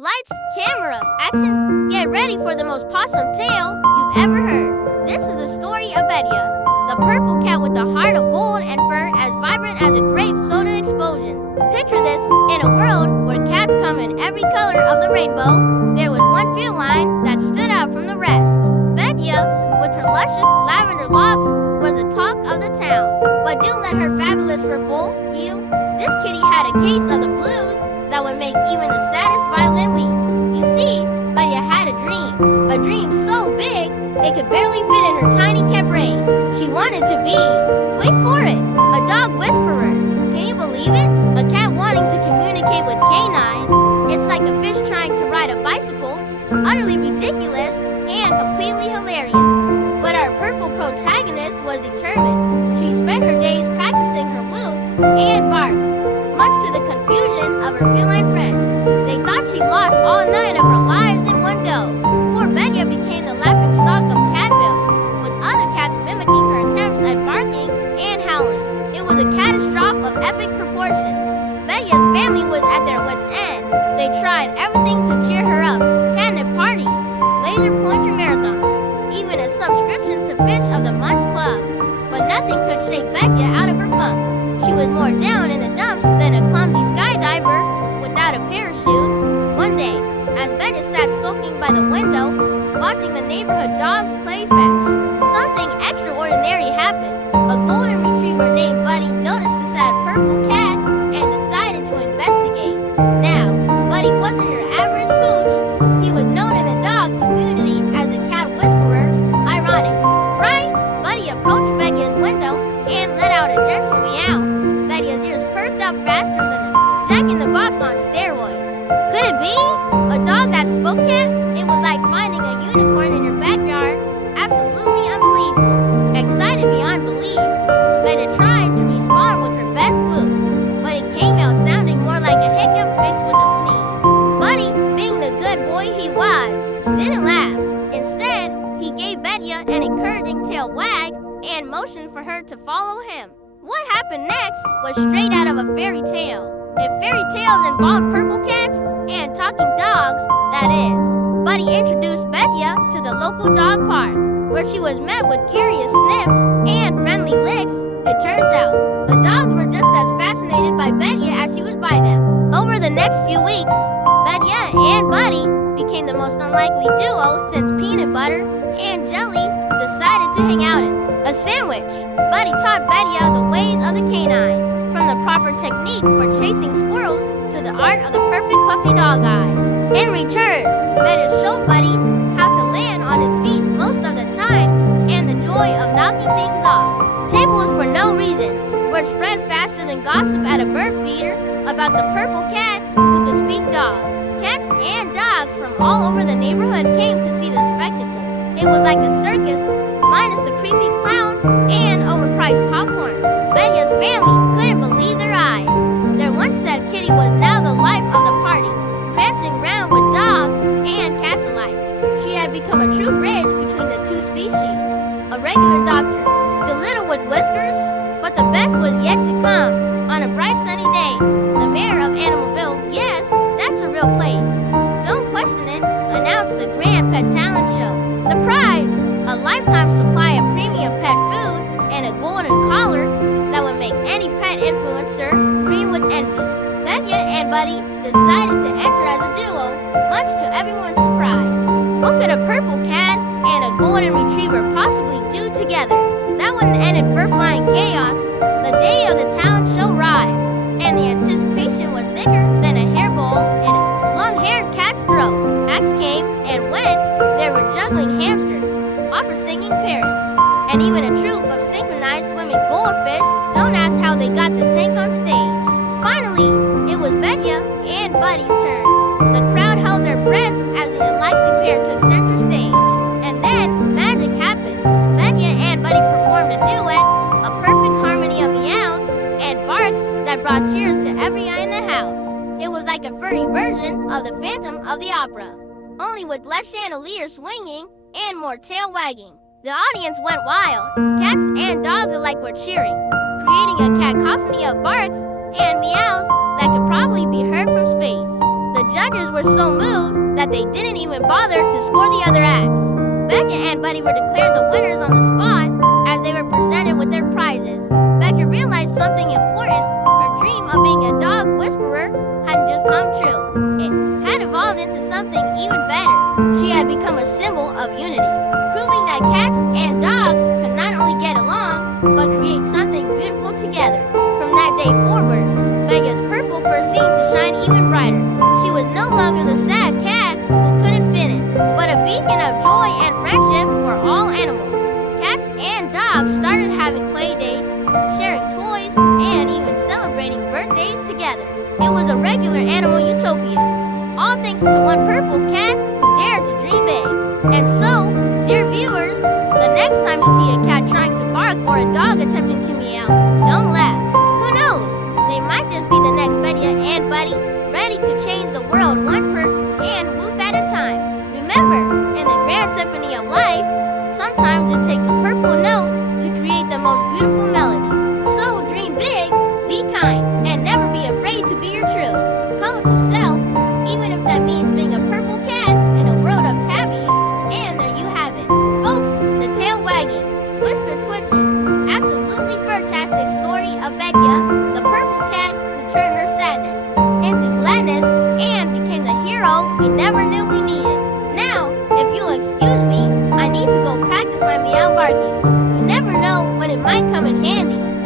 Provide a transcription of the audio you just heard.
Lights, camera, action. Get ready for the most possum tale you've ever heard. This is the story of Betya, the purple cat with a heart of gold and fur as vibrant as a grape soda explosion. Picture this, in a world where cats come in every color of the rainbow, there was one feline that stood out from the rest. Betya, with her luscious lavender locks, was the talk of the town. But don't let her fabulous fur fool you. This kitty had a case of the blues that would make even the saddest violin weep. You see, Betya had a dream so big it could barely fit in her tiny cat brain. She wanted to be, wait for it, a dog whisperer. Can you believe it? A cat wanting to communicate with canines. It's like a fish trying to ride a bicycle, utterly ridiculous and completely hilarious. But our purple protagonist was determined. She spent her days practicing her woofs and barks, much to the confusion of her feline friends. They thought she lost all 9 of her lives in one go. Poor Betya became the laughingstock of Catville, with other cats mimicking her attempts at barking and howling. It was a catastrophe of epic proportions. Betya's family was at their wits' end. They tried everything to cheer her up: catnip parties, laser pointer marathons, even a subscription to Fish of the Month Club. But nothing could shake Betya out of her funk. She was more down in the dumps than a clumsy skydiver without a parachute. One day, as Betya sat sulking by the window, watching the neighborhood dogs play fetch, something extraordinary happened. A golden retriever named Buddy noticed the sad purple cat and decided to investigate. Now, Buddy wasn't your average pooch. He was known in the dog community as a cat whisperer. Ironic, right? Buddy approached Betya's window and let out a gentle meow. Betya's ears perked up faster than a jack-in-the-box on steroids. Could it be a dog that spoke cat? It was like finding a unicorn in your backyard. Absolutely unbelievable. Excited beyond belief, Betya tried to respond with her best woof, but it came out sounding more like a hiccup mixed with a sneeze. Buddy, being the good boy he was, didn't laugh. Instead, he gave Betya an encouraging tail wag and motioned for her to follow him. What happened next was straight out of a fairy tale. If fairy tales involved purple cats and talking dogs, that is. Buddy introduced Betya to the local dog park, where she was met with curious sniffs and friendly licks. It turns out, the dogs were just as fascinated by Betya as she was by them. Over the next few weeks, Betya and Buddy became the most unlikely duo since peanut butter and jelly decided to hang out in a sandwich. Buddy taught Betya the ways of the canine, from the proper technique for chasing squirrels to the art of the perfect puppy dog eyes. In return, Betya showed Buddy how to land on his feet most of the time and the joy of knocking things off. Tables for no reason were spread faster than gossip at a bird feeder about the purple cat who could speak dog. Cats and dogs from all over the neighborhood came to see the spectacle. It was like a circus, minus the creepy clowns and overpriced popcorn. Betya's family couldn't believe their eyes. Their once-said kitty was now the life of the party, prancing around with dogs and cats alike. She had become a true bridge between the two species, a regular doctor, the little with whiskers. But the best was yet to come. On a bright sunny day, the mayor of Animalville, yes, that's a real place, don't question it, announced the Grand Pet Talent Show. The prize, a lifetime supply of premium pet food and a golden collar that would make any pet influencer green with envy. Betya and Buddy decided to enter as a duo, much to everyone's surprise. What could a purple cat and a golden retriever possibly do together? That wouldn't end in fur-flying chaos. The day of the talent show arrived, and the anticipation was thicker than a hairball in a long-haired cat's throat. Acts came and went. There were juggling hamsters, opera-singing parrots, and even a troupe of synchronized swimming goldfish. Don't ask how they got the tank on stage. Finally, it was Betya and Buddy's turn. The crowd held their breath as the unlikely pair took center stage. And then, magic happened. Betya and Buddy performed a duet, a perfect harmony of meows and barks that brought tears to every eye in the house. It was like a furry version of the Phantom of the Opera, only with less chandelier swinging and more tail wagging. The audience went wild. Cats and dogs alike were cheering, creating a cacophony of barks and meows that could probably be heard from space. The judges were so moved that they didn't even bother to score the other acts. Betya and Buddy were declared the winners on the spot as they were presented with their prizes. Betya realized something important. Her dream of being a dog whisperer hadn't just come true. It had evolved into something even better. She had become a symbol of unity, proving that cats and dogs could not only get along, but create something beautiful together. From that day forward, Betya's purple fur seemed to shine even brighter. She was no longer the sad cat who couldn't fit in, but a beacon of joy and friendship for all animals. Cats and dogs started having play dates, sharing toys, and even celebrating birthdays together. It was a regular animal utopia, all thanks to one purple cat who dared to dream big. And so, dear viewers, the next time you see a cat trying to bark or a dog attempting to meow, don't laugh. Who knows? They might just be the next Betya and Buddy, ready to change the world one purr and woof at a time. Remember, in the grand symphony of life, sometimes it takes a purple note to create the most beautiful melody. So dream big, be kind, and never be afraid to be your true, colorful self, even if that means being a purple cat in a world of tabbies. And there you have it. Folks, the tail wagging, whisker twitching, absolutely fantastic story of Betya, the purple cat who turned her sadness into gladness and became the hero we never